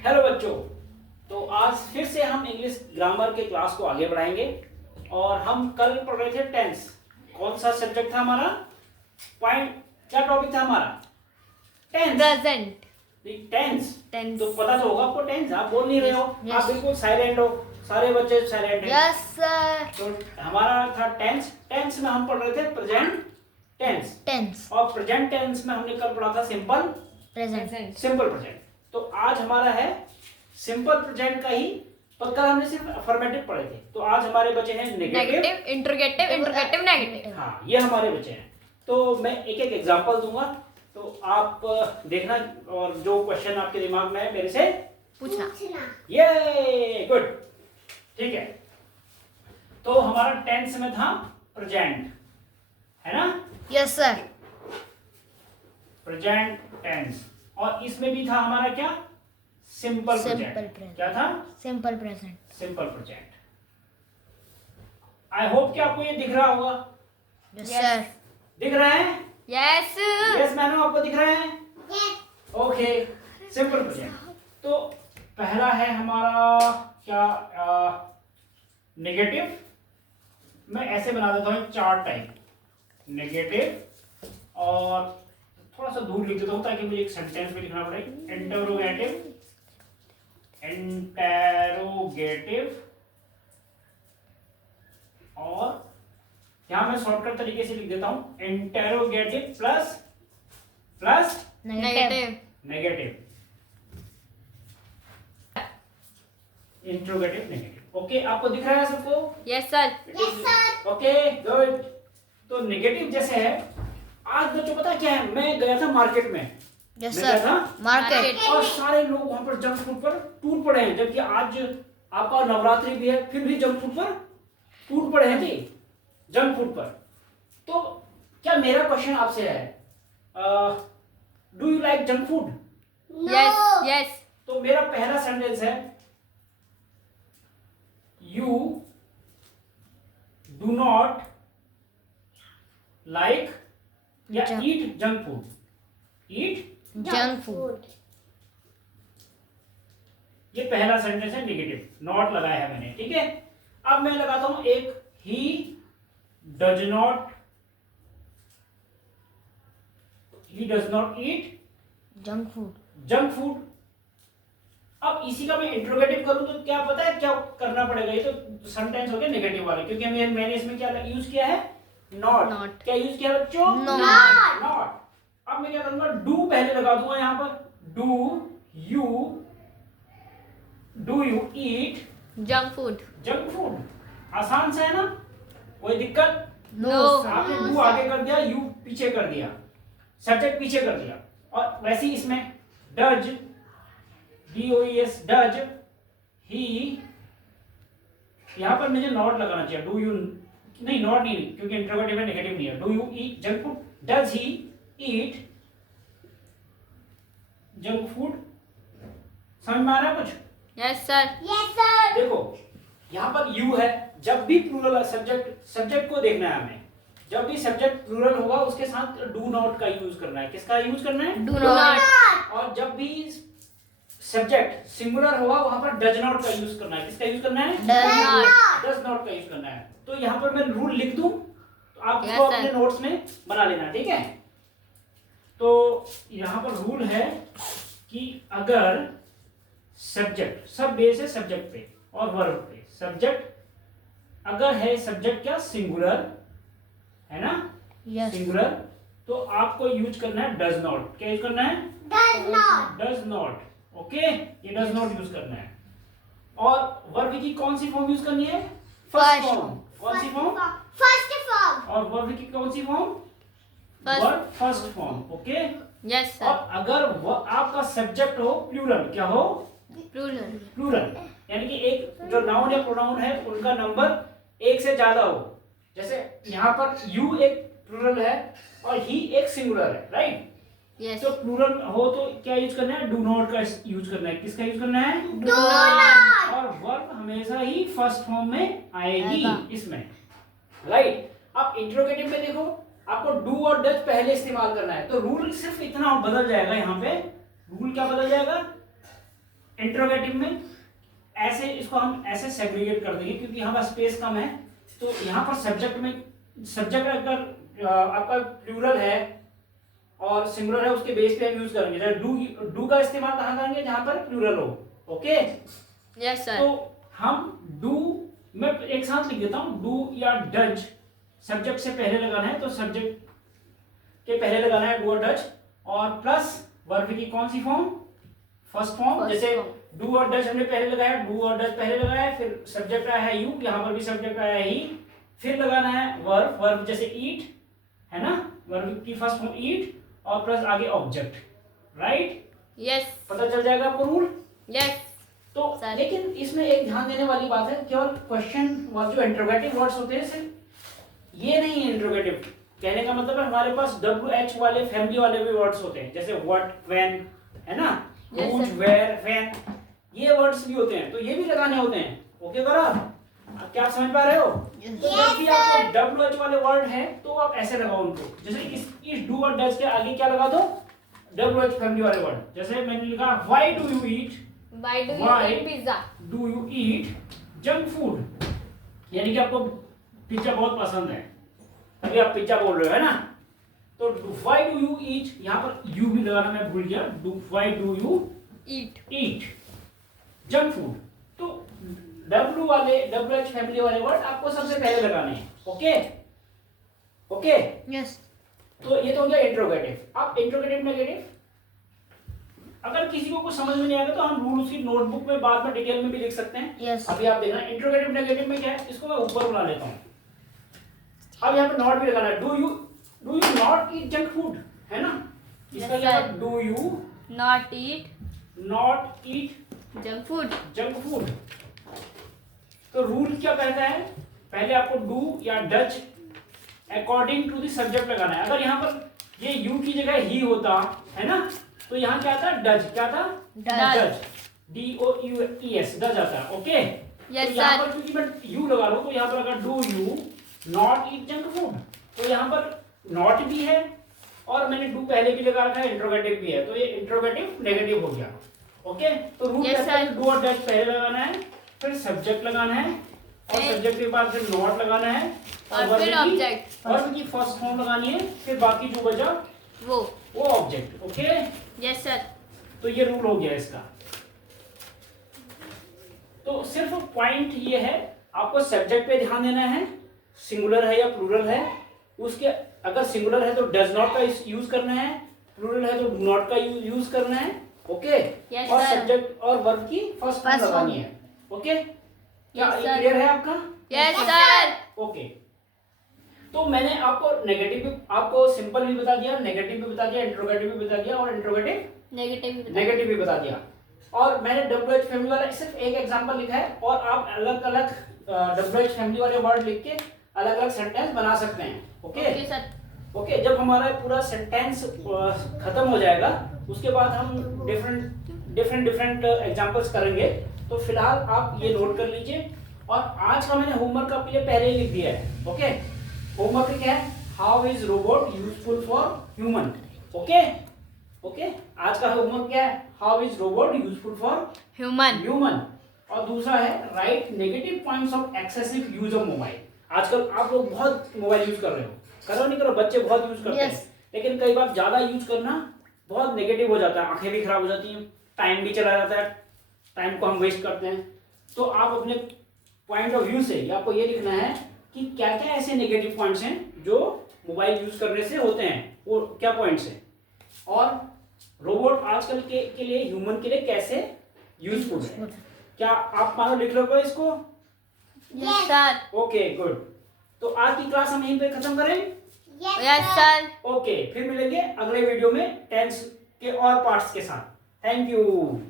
Hello बच्चों, तो आज फिर से हम इंग्लिश ग्रामर के क्लास को आगे बढ़ाएंगे और हम कल पढ़ रहे थे टेंस। कौन सा सब्जेक्ट था हमारा? पॉइंट क्या टॉपिक था हमारा? टेंस। Present tense tense. तो पता तो होगा आपको टेंस। आप बोल नहीं रहे हो, Yes. आप बिल्कुल साइलेंट हो, सारे बच्चे साइलेंट हैं। Yes sir. तो हमारा था टेंस। टेंस में हम पढ़ रहे थे प्रेजेंट टेंस, टेंस और प्रेजेंट टेंस में हमने कल पढ़ा था सिंपल प्रेजेंट। Simple present. तो आज हमारा है सिंपल प्रेजेंट का ही, पर कल हमने सिर्फ अफर्मेटिव पढ़े थे। तो आज हमारे बचे हैं negative, negative, interrogative, interrogative, negative. हाँ ये हमारे बचे हैं। तो मैं एक एक एग्जांपल दूंगा, तो आप देखना और जो क्वेश्चन आपके दिमाग में है मेरे से पूछना। ये गुड, ठीक है। तो हमारा टेंस में था प्रेजेंट, है ना? Yes sir. प्रेजेंट टेंस, और इसमें भी था हमारा क्या? Simple Simple present. present। क्या था? Simple present. Simple present. I hope कि आपको ये दिख रहा होगा। Yes sir. दिख रहा है? यस। यस मैडम, आपको दिख रहा है? Okay, simple present. तो पहला है हमारा क्या? नेगेटिव। मैं ऐसे बना देता हूँ चार टाइप नेगेटिव, और थोड़ा सा दूर लिख देता हूँ ताकि मुझे एक सेंटेंस में लिखना पड़े। इंटरोगेटिव, इंटेरोगेटिव, और यहां मैं शॉर्टकट तरीके से लिख देता हूं interrogative plus plus negative. Negative. Interrogative negative. Okay, आपको दिख रहा है सबको? Yes sir. Okay good. तो नेगेटिव जैसे है, आज बच्चों पता है क्या है, मैं गया था मार्केट में। यस मैं गया सर। था मार्केट। और सारे लोग वहां पर जंक फूड पर टूट पड़े हैं, जबकि आज आपका नवरात्रि भी है, फिर भी जंक फूड पर टूट पड़े हैं जी, जंक फूड पर। तो क्या मेरा क्वेश्चन आपसे है, do you like junk food? Yes yes. तो मेरा पहला सेंटेंस है, यू डू नॉट लाइक या ईट जंक फूड। ईट जंक फूड। ये पहला सेंटेंस है, नेगेटिव, नॉट लगाया है मैंने, ठीक है। अब मैं लगाता हूं एक, he does not eat junk food. Junk food. अब इसी का मैं इंट्रोगेटिव करूं तो क्या पता है क्या करना पड़ेगा? ये तो सेंटेंस हो गया नेगेटिव वाला, क्योंकि मैंने इसमें क्या यूज किया है? नॉट। Not। क्या यूज किया बच्चों? Not। नॉट। अब मैं क्या करूंगा, डू पहले लगा दूंगा यहां पर। Do you eat junk food. Junk food? आसान सा है ना, कोई दिक्कत? नो। आपने डू आगे कर दिया, यू पीछे कर दिया, सब्जेक्ट पीछे कर दिया। और वैसे ही इसमें डज, DOES, डज, ही, यहां पर मुझे नॉट लगाना चाहिए। डू यू नहीं, नॉट नहीं, क्योंकि इंट्रोगेटिव है, नेगेटिव नहीं है। Do you eat junk food? Does he eat junk food? समझ में आ रहा है कुछ? Yes sir. देखो यहां पर यू है, जब भी प्लूरल सब्जेक्ट को देखना है हमें। जब भी सब्जेक्ट प्लूरल होगा उसके साथ डू नॉट का यूज करना है। किसका यूज करना है? Do not. और जब भी सब्जेक्ट सिंगुलर होगा वहां पर डज नॉट का यूज करना है। किसका यूज करना है? Does not. डज नॉट का यूज करना है। तो यहां पर मैं रूल लिख दूं तो आप Yes, इसको sir। अपने नोट्स में बना लेना, ठीक है। तो यहां पर रूल है कि अगर सब्जेक्ट, सब बेस है सब्जेक्ट पे और वर्ब पे। सब्जेक्ट अगर है, सब्जेक्ट क्या? सिंगुलर है ना, यस। सिंगुलर, तो आपको यूज करना है डज नॉट। क्या यूज करना है? Does not. ओके, ये डज नॉट यूज करना है। और वर्ब की कौन सी फॉर्म यूज करनी है? First First form. कौन सी फॉर्म? और वर्ब की कौन सी फॉर्म? First। Verb first form. Okay. Yes और सर। अगर आपका सब्जेक्ट हो प्लूरल, क्या हो? प्लूरल। प्लूरल, यानी कि एक जो नाउन या प्रोनाउन है उनका नंबर एक से ज्यादा हो। जैसे यहाँ पर यू एक प्लूरल है और ही एक सिंगुलर है, राइट? यस। तो प्लूरल हो तो क्या यूज करना है? डू नॉट का यूज करना है। किसका यूज करना है? Do not. और वर्ब हमेशा ही फर्स्ट फॉर्म में आएगी आएगा। इसमें, राइट? अब इंट्रोगेटिव में देखो, आपको डू और डज पहले इस्तेमाल करना है, तो रूल सिर्फ इतना बदल जाएगा। यहाँ पे रूल क्या बदल जाएगा? इंट्रोगेटिव में ऐसे इसको हम ऐसे सेग्रीगेट कर देंगे क्योंकि यहाँ पर स्पेस कम है। तो यहाँ पर सब्जेक्ट अगर आपका प्लूरल है और सिंगुलर है उसके बेस पे हम यूज करेंगे। जैसे डू का इस्तेमाल कहाँ करेंगे? जहां पर प्लूरल हो। Okay, yes sir. तो हम डू, मैं एक साथ लिख देता हूं, डू या डज सब्जेक्ट से पहले लगाना है, तो सब्जेक्ट के पहले लगाना है डू और डज, और प्लस वर्ब की कौन सी फॉर्म? First form. जैसे डू और डज हमने पहले लगाया, डू और डज पहले लगाया, फिर सब्जेक्ट आया है यू, यहां पर भी सब्जेक्ट आया है ही, फिर लगाना है वर्ब जैसे ईट है ना, वर्ब की फर्स्ट फॉर्म ईट और प्लस आगे ऑब्जेक्ट, राइट? यस। पता चल जाएगा आपको रूल? यस। तो लेकिन इसमें एक ध्यान देने वाली बात है, केवल क्वेश्चन जो इंट्रोगेटिव वर्ड्स होते हैं सिर्फ ये नहीं है। इंट्रोगेटिव कहने का मतलब है हमारे पास WH वाले फैमिली वाले भी वर्ड्स होते हैं, जैसे व्हाट, व्हेन, है ना, व्हिच, वेयर, व्हेन, ये वर्ड्स भी होते हैं, तो ये भी लगाने होते हैं। ओके करा? क्या आप समझ पा रहे हो? तो जब भी आपको WH वाले वर्ड है तो आप ऐसे लगाओ उनको। जैसे इस डू और डज के आगे क्या लगा दो? WH फैमिली वाले वर्ड। जैसे मैंने लिखा why do you eat pizza, do you eat junk food, यानी कि आपको पिज्जा बहुत पसंद है, अभी आप पिज्जा बोल रहे हो, है ना? तो व्हाई डू यू ईट, यहाँ पर यू भी लगाना मैं भूल गया, why do you eat junk food. तो WH फैमिली वाले वर्ड आपको सबसे पहले लगाने हैं। Okay okay, yes. तो ये तो हो गया इंट्रोगेटिव। अब इंट्रोगेटिव नेगेटिव, अगर किसी को कुछ समझ में नहीं आएगा तो हम रूल उसकी नोटबुक में बाद में डिटेल में भी लिख सकते हैं। Yes. अभी आप देखना इंट्रोगेटिव नेगेटिव में क्या है, इसको मैं ऊपर बुला लेता हूँ। अब यहाँ पे नॉट भी लगाना है, do you not eat junk food, है ना? इसका क्या है? Do you not eat junk food. तो रूल क्या कहता है? पहले आपको डू या does according to the subject लगाना है। अगर यहाँ पर ये यू की जगह ही होता, है ना, तो यहाँ क्या था? डज। क्या था? डज, DOUES, डज आता है। ओके, तो यहाँ पर क्योंकि मैं यू लगा रहा हूँ तो यहाँ पर अगर do you not eat junk food, तो यहाँ पर नॉट भी है और मैंने डू पहले भी लगा रखा है, इंट्रोगेटिव भी है, तो ये इंट्रोगेटिव नेगेटिव हो गया। ओके, तो रूल कहता है डू और डज पहले लगाना है, फिर सब्जेक्ट लगाना है, और सब्जेक्ट के बाद फिर नॉट लगाना है, और फिर ऑब्जेक्ट, वर्ब की फर्स्ट फॉर्म लगानी है, फिर बाकी जो बचा वो ऑब्जेक्ट। Okay, yes sir. तो ये रूल हो गया इसका। तो सिर्फ पॉइंट ये है, आपको सब्जेक्ट पे ध्यान देना है, सिंगुलर है या प्लूरल है। उसके अगर सिंगुलर है तो डज नॉट का यूज करना है, प्लूरल है तो डू नॉट का यूज करना है। ओके, और सब्जेक्ट और वर्ब की फर्स्ट फॉर्म लगानी है। ओके, क्या ये क्लियर है आपका? Yes sir. ओके, तो मैंने आपको नेगेटिव, आपको सिंपल भी बता दिया, नेगेटिव भी बता दिया, इंट्रोगेटिव भी बता दिया और इंट्रोगेटिव नेगेटिव भी बता दिया। और मैंने WH फैमिली वाला सिर्फ एक एग्जांपल लिखा है, और आप अलग अलग WH फैमिली वाले वर्ड लिख के अलग अलग सेंटेंस बना सकते हैं। Okay sir. ओके, जब हमारा पूरा सेंटेंस खत्म हो जाएगा उसके बाद हम डिफरेंट एग्जांपल्स करेंगे। तो फिलहाल आप ये नोट कर लीजिए, और आज का मैंने होमवर्क आपके लिए पहले ही लिख दिया है। ओके, होमवर्क क्या है? How is robot useful for human. Okay okay, आज का होमवर्क क्या है? How is robot useful for human. और दूसरा है right negative points of excessive use of mobile. आजकल आप लोग बहुत मोबाइल यूज कर रहे हो, करो नहीं करो, बच्चे बहुत यूज करते हैं, लेकिन कई बार ज्यादा यूज करना बहुत नेगेटिव हो जाता है, आंखें भी खराब हो जाती हैं, टाइम भी चला जाता है, टाइम को हम वेस्ट करते हैं। तो आप अपने पॉइंट ऑफ व्यू से आपको ये लिखना है कि क्या क्या ऐसे नेगेटिव पॉइंट्स हैं जो मोबाइल यूज करने से होते हैं, वो क्या पॉइंट्स हैं, और रोबोट आजकल के लिए, ह्यूमन के लिए कैसे यूजफुल है। क्या आप मानो लिख रहे हो इसको? Yes sir. Okay good. तो आज की क्लास हम यहीं पे खत्म करें? Yes sir. ओके, फिर मिलेंगे अगले वीडियो में टेंस के और पार्ट्स के साथ। Thank you.